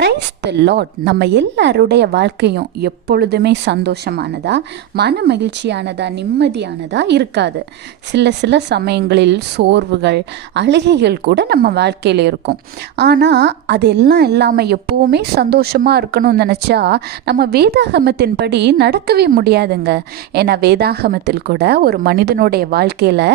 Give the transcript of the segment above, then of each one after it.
Praise the Lord. நம்ம எல்லாருடைய வாழ்க்கையும் எப்பொழுதுமே சந்தோஷமானதா, மன மகிழ்ச்சியானதா, நிம்மதியானதா இருக்காது. சில சமயங்களில் சோர்வுகள், அழுகைகள் கூட நம்ம வாழ்க்கையில் இருக்கும். ஆனால் அதெல்லாம் இல்லாமல் எப்போவுமே சந்தோஷமாக இருக்கணும்னு நினச்சா நம்ம வேதாகமத்தின்படி நடக்கவே முடியாதுங்க. ஏன்னா வேதாகமத்தில் கூட ஒரு மனிதனுடைய வாழ்க்கையில்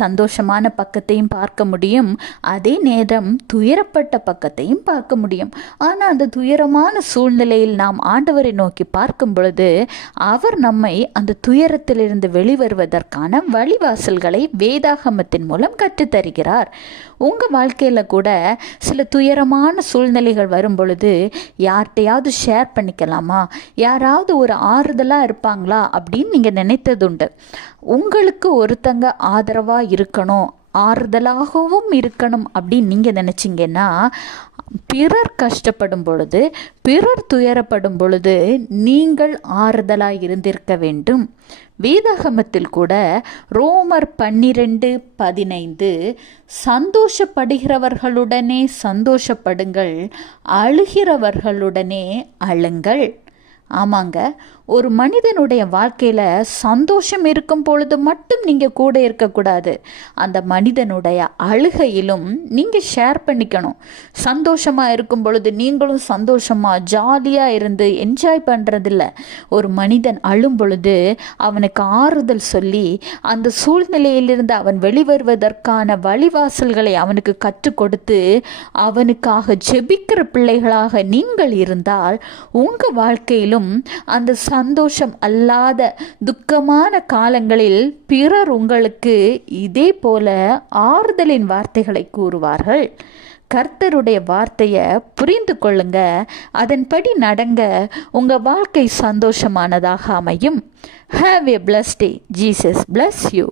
சந்தோஷமான பக்கத்தையும் பார்க்க முடியும், அதே நேரம் துயரப்பட்ட பக்கத்தையும் பார்க்க முடியும். ஆனால் அந்த துயரமான சூழ்நிலையில் நாம் ஆண்டவரை நோக்கி பார்க்கும் பொழுது அவர் நம்மை அந்த துயரத்திலிருந்து வெளிவருவதற்கான வழிவாசல்களை வேதாகமத்தின் மூலம் கற்றுத்தருகிறார். உங்கள் வாழ்க்கையில் கூட சில துயரமான சூழ்நிலைகள் வரும் பொழுது யார்கிட்டையாவது ஷேர் பண்ணிக்கலாமா, யாராவது ஒரு ஆறுதலாக இருப்பாங்களா அப்படின்னு நீங்கள் நினைத்ததுண்டு. உங்களுக்கு ஒருத்தங்க ஆதரவாக இருக்கணும், ஆறுதலாகவும் இருக்கணும் அப்படின்னு நீங்கள் நினச்சிங்கன்னா, பிறர் கஷ்டப்படும் பொழுது, பிறர் துயரப்படும் பொழுது நீங்கள் ஆறுதலாக இருந்திருக்க வேண்டும். வேதாகமத்தில் கூட ரோமர் 12:15 சந்தோஷப்படுகிறவர்களுடனே சந்தோஷப்படுங்கள், அழுகிறவர்களுடனே அழுங்கள். ஆமாங்க, ஒரு மனிதனுடைய வாழ்க்கையில் சந்தோஷம் இருக்கும் பொழுது மட்டும் நீங்கள் கூட இருக்கக்கூடாது. அந்த மனிதனுடைய அழுகையிலும் நீங்கள் ஷேர் பண்ணிக்கணும். சந்தோஷமாக இருக்கும் பொழுது நீங்களும் சந்தோஷமாக ஜாலியாக இருந்து என்ஜாய் பண்ணுறதில்ல. ஒரு மனிதன் அழும் பொழுது அவனுக்கு ஆறுதல் சொல்லி அந்த சூழ்நிலையிலிருந்து அவன் வெளிவருவதற்கான வழிவாசல்களை அவனுக்கு கற்றுக் கொடுத்து அவனுக்காக ஜெபிக்கிற பிள்ளைகளாக நீங்கள் இருந்தால் உங்கள் வாழ்க்கையிலும் அந்த சந்தோஷம் அல்லாத துக்கமான காலங்களில் பிறர் உங்களுக்கு இதே போல ஆறுதலின் வார்த்தைகளை கூறுவார்கள். கர்த்தருடைய வார்த்தையை புரிந்து கொள்ளுங்க, அதன்படி நடங்க, உங்க வாழ்க்கை சந்தோஷமானதாக அமையும். Have a blessed day. Jesus bless you.